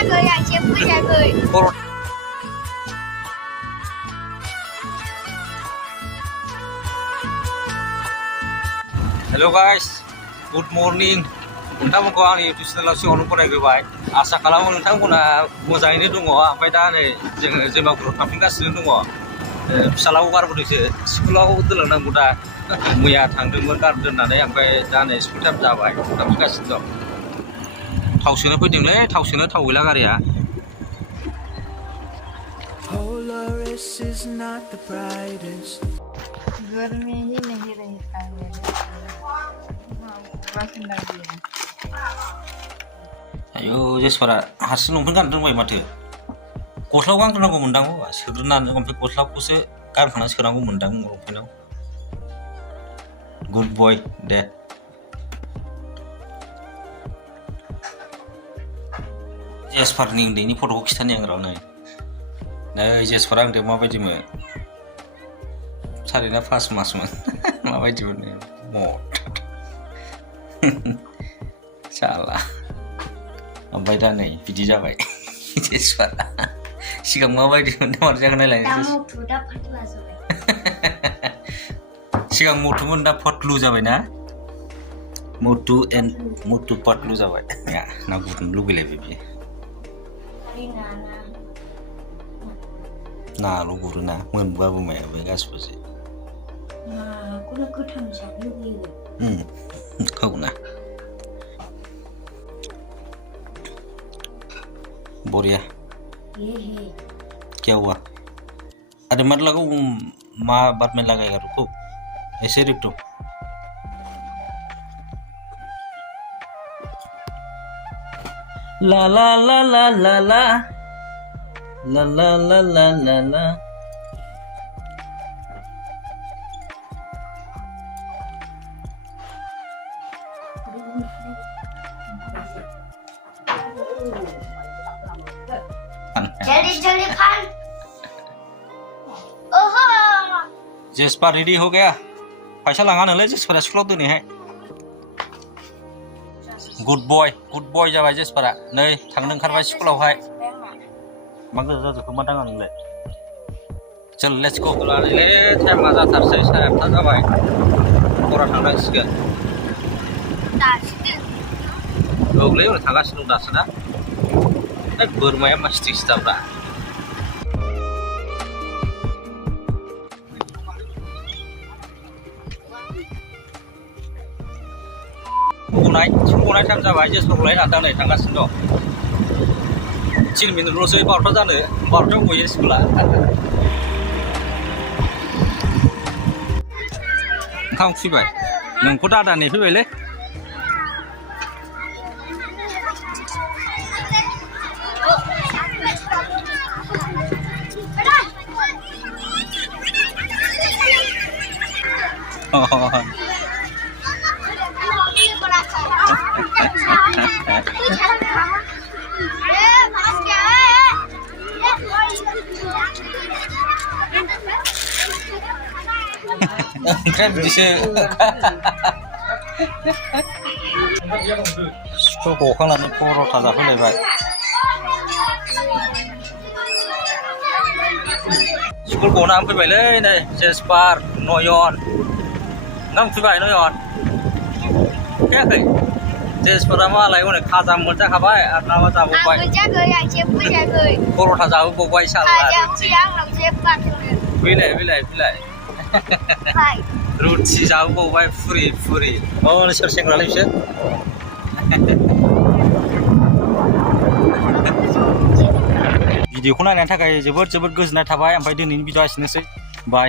फैयाखै आं जेबो फैयाखै हेलो गाइस गुड मर्निं नोंथांमोनखौ आंनि इउटुब चेनेलाव सिगाङावनो फरायग्रोबाय आसा खालामो नोंथांमोना मोजाङैनो दङ ओमफ्राय दा नै जोङो जेमागुराव थांफिनगासिनो दङ फिसालाखौ गारबोदोंसो स्कुलाव दोनलांनांगौ दा मैया थांदोंमोन दोननानै ओमफ्राय दा नै स्कुल टाइम जाबाय थांफिनगासिनो दं थाव सोनो फैदोंलै थाव सोनो थाव गैला गारिया Polaris is not the brightest. गर्मी ही नहीं रहता मेरे आयौ जेसफोरा हारसिं लंपेन्ट गाननो रोंबाय माथो गस्लाखौ गानग्रोनांगौमोनदां सोग्रोनानै ओमफ्राय गस्लाखौसो गानखांनानै सोनांगौमोनदां लंपेन्टाव गुड बय दे जेसफोरनि उन्दैनि फट'खौ खिथानि आं र' नै जेसफोरा उन्दैयाव माबायदिमोन 4 ना 5 मासमोन माबायदिमोन मद साला ओमफ्राय दा नै बिदि जाबाय जेसफोरा सिगां माबायदिमोन दा मारै जागोन नायलाय सिगां मटुमोन दा फटलु जाबायना मटु एन्ड मटु पटलु जाबाय ना गुरनो लुगैलायबाय बियो नाल' गुरोना मोनबोआबो मायाबो गासिबोसो नाखौनो गोथां जानो लुबैयो खावना बढ़िया क्या हुआ अरे मत लगाओ माँ बाद में लगाएगा रुको ऐसे रुक दो ला ला ला ला ला ला ला ला ला ला ला ला जल्दी जल्दी खान ओहो जेसपा रेडी हो गया फैसा लांगा नोंलाय जेसपारा स्कुलाव दोनैहाय गुड बय जाबाय जेसपारा नै थांनो ओंखारबाय स्कुलावहाय मा गोजा जाजोबखो मा दाङा नोंलाय चल लेट्स गो लानैलै टाइमा जाथारसै 8:30 जाबाय हरा थांनांसिगोन औलै उनाव थांगासिनो दं दासो ना बोरमाया मा स्टिक्सटाब्रा गनाय टाइम जाबाय जेसफोरखौलाय दा नै थांगासिनो दं 3 मिनिटल'सै 12ता जानो 12तायाव गयो स्कुला ओंखाम फैबाय नोंखौ दादा नेफैबायलै ओंख्रिया बिदिसो स्कुल गखांनानै पर'था जाफैलायबाय स्कुल गनानै फैबायलै नै जेसपार नयन ओंखाम फैबाय नयन फैयाखै जेसपारा मालाय हनै खाजा मोनजाखाबाय आरो नामा जाबावबाय पर'था जाबोबावबाय साला फैलाय रुटि जाबोबावबाय फुरि सोर सेंग्रालाय बिसोर भिडिअखौ नायनायनि थाखाय जोबोद गोजोननाय थाबाय ओमफ्राय दिनैनि भिडिअआ एसेनोसै बाय